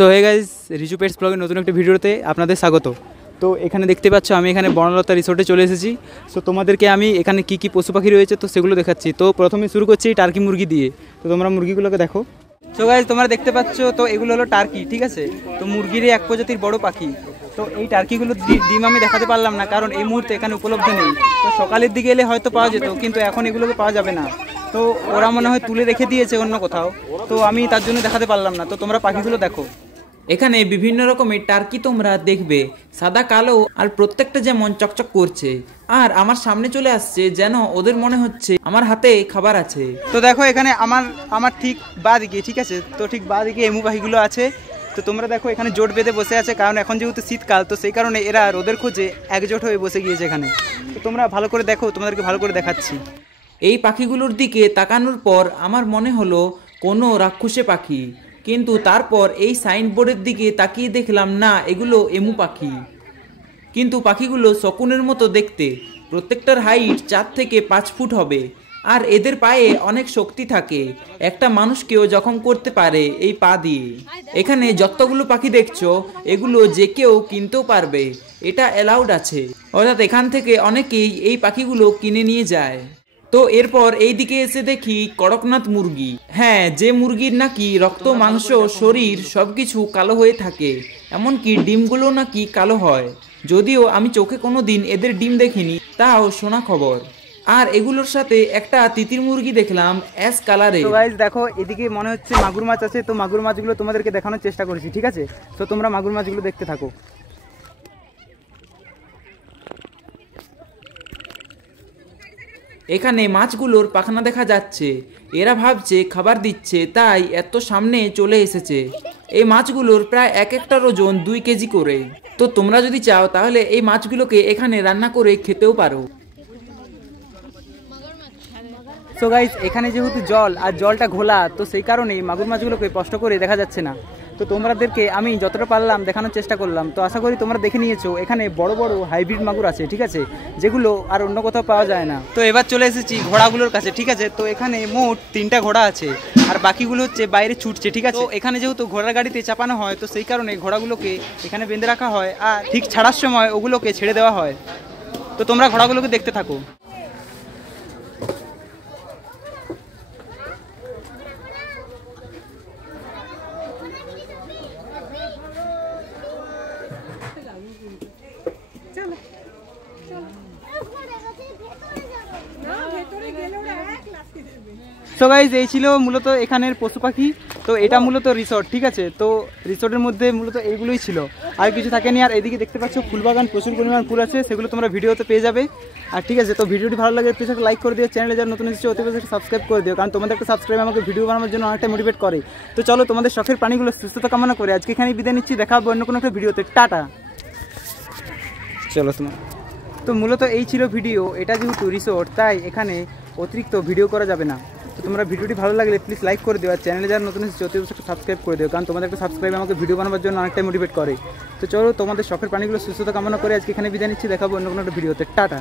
So hey guys, Riju pets ব্লগের নতুন একটা ভিডিওতে আপনাদের স্বাগত। তো এখানে দেখতে পাচ্ছ আমি এখানে বনলতা রিসোর্টে চলে এসেছি। সো তোমাদেরকে আমি এখানে কি কি পশু পাখি রয়েছে তো সেগুলো দেখাচ্ছি। তো প্রথমে শুরু করছি টার্কি মুরগি দিয়ে। তো তোমরা মুরগিগুলোকে দেখো। সো গাইস, তোমরা দেখতে পাচ্ছ তো এগুলো হলো টার্কি, ঠিক আছে। তো মুরগির এক প্রজাতির বড় পাখি। তো এই টার্কিগুলো ডিম আমি দেখাতে পারলাম না, কারণ এই মুহূর্তে এখানে উপলব্ধ নেই। তো সকালের দিকে এলে হয়তো পাওয়া যেত, কিন্তু এখন এগুলোকে পাওয়া যাবে না। তো ওরা মনে হয় তুলে রেখে দিয়েছে অন্য কোথাও, তো আমি তার জন্য দেখাতে পারলাম না। তো তোমরা পাখিগুলো দেখো। এখানে বিভিন্ন রকমের টার্কি তোমরা দেখবে, সাদা কালো, আর প্রত্যেকটা যেমন চকচক করছে। আর আমার সামনে চলে আসছে, যেন ওদের মনে হচ্ছে আমার হাতে খাবার আছে। তো দেখো এখানে আমার ঠিক বাঁ দিকে, ঠিক আছে, তো ঠিক বাঁ দিকে এমু পাখিগুলো আছে। তো তোমরা দেখো এখানে জোট বেঁধে বসে আছে, কারণ এখন যেহেতু শীতকাল, তো সেই কারণে এরা রোদের খোঁজে একজোট হয়ে বসে গিয়েছে এখানে। তো তোমরা ভালো করে দেখো, তোমাদেরকে ভালো করে দেখাচ্ছি। এই পাখিগুলোর দিকে তাকানোর পর আমার মনে হলো কোনো রাক্ষসে পাখি, কিন্তু তারপর এই সাইনবোর্ডের দিকে তাকিয়ে দেখলাম না, এগুলো এমু পাখি। কিন্তু পাখিগুলো শকুনের মতো দেখতে, প্রত্যেকটার হাইট 4 থেকে 5 ফুট হবে। আর এদের পায়ে অনেক শক্তি থাকে, একটা মানুষকেও জখম করতে পারে এই পা দিয়ে। এখানে যতগুলো পাখি দেখছো এগুলো যে কেউ কিনতেও পারবে, এটা অ্যালাউড আছে। অর্থাৎ এখান থেকে অনেকেই এই পাখিগুলো কিনে নিয়ে যায়। তো এরপর এই দিকে এসে দেখি কড়কনাথ মুরগি। হ্যাঁ, যে মুরগির নাকি রক্ত, মাংস, শরীর সবকিছু কালো হয়ে থাকে, এমনকি ডিমগুলো নাকি কালো হয়। যদিও আমি চোখে কোনো দিন এদের ডিম দেখিনি, তাও শোনা খবর। আর এগুলোর সাথে একটা তিতির মুরগি দেখলাম অ্যাশ কালারে। তো গাইস দেখো, এদিকে মনে হচ্ছে মাগুর মাছ আছে। তো মাগুর মাছগুলো তোমাদেরকে দেখানোর চেষ্টা করেছি, ঠিক আছে। তো তোমরা মাগুর মাছগুলো দেখতে থাকো। এখানে মাছগুলোর পাখনা দেখা যাচ্ছে, এরা ভাবছে খাবার দিচ্ছে, তাই এত সামনে চলে এসেছে। এই মাছগুলোর প্রায় এক একটার ওজন 2 কেজি করে। তো তোমরা যদি চাও তাহলে এই মাছগুলোকে এখানে রান্না করে খেতেও পারো। সো গাইস, এখানে যেহেতু জল আর জলটা ঘোলা, তো সেই কারণে মাগুর মাছগুলোকে স্পষ্ট করে দেখা যাচ্ছে না। তো তোমাদেরকে আমি যতটা পারলাম দেখানোর চেষ্টা করলাম। তো আশা করি তোমরা দেখে নিয়েছো, এখানে বড় বড় হাইব্রিড মাগুর আছে, ঠিক আছে, যেগুলো আর অন্য কোথাও পাওয়া যায় না। তো এবার চলে এসেছি ঘোড়াগুলোর কাছে, ঠিক আছে। তো এখানে মোট 3টা ঘোড়া আছে, আর বাকিগুলো হচ্ছে বাইরে ছুটছে, ঠিক আছে। তো এখানে যেহেতু ঘোড়ার গাড়িতে চাপানো হয়, তো সেই কারণে ঘোড়াগুলোকে এখানে বেঁধে রাখা হয়, আর ঠিক ছাড়ার সময় ওগুলোকে ছেড়ে দেওয়া হয়। তো তোমরা ঘোড়াগুলোকে দেখতে থাকো। সো গাইস, এই ছিল মূলত এখানের পশু পাখি। তো এটা মূলত রিসোর্ট, ঠিক আছে। তো রিসোর্টের মধ্যে মূলত এইগুলোই ছিল, আর কিছু থাকেনি। আর এদিকে দেখতে পাচ্ছ ফুলবাগান, প্রচুর পরিমাণ ফুল আছে, সেগুলো তোমরা ভিডিওতে পেয়ে যাবে। আর ঠিক আছে, তো ভিডিওটি ভালো লাগে প্লিজ একটা লাইক করে দিও, চ্যানেলে যারা নতুন এসেছে অতি বেশি সাবস্ক্রাইব করে দিও, কারণ তোমাদের একটা সাবস্ক্রাইব আমাকে ভিডিও বানানোর জন্য অনেকটা মোটিভেট করে। তো চলো, তোমাদের শখের প্রাণীগুলো সুস্থতা কামনা করে আজকে এখানে বিদায় নিচ্ছি। দেখা হবে অন্য কোনো একটা ভিডিওতে। টাটা। চলো তোমার। তো মূলত এই ছিল ভিডিও। এটা যেহেতু রিসোর্ট, তাই এখানে অতিরিক্ত ভিডিও করা যাবে না। তো তোমরা ভিডিওটি ভালো লাগলে প্লিজ লাইক করে দিও, আর চ্যানেলে যারা নতুন এসেছে অতি অবশ্যই সাবস্ক্রাইব করে দিও, কারণ তোমাদের একটা সাবস্ক্রাইব আমাকে ভিডিও বানাবার জন্য অনেকটাই মোটিভেট করে। তো চলো, তোমাদের শখের প্রাণীগুলো সুস্থতা কামনা করে আজকে এখানে বিদায় নিচ্ছি। দেখাবো অন্য কোনো একটা ভিডিওতে। টাটা।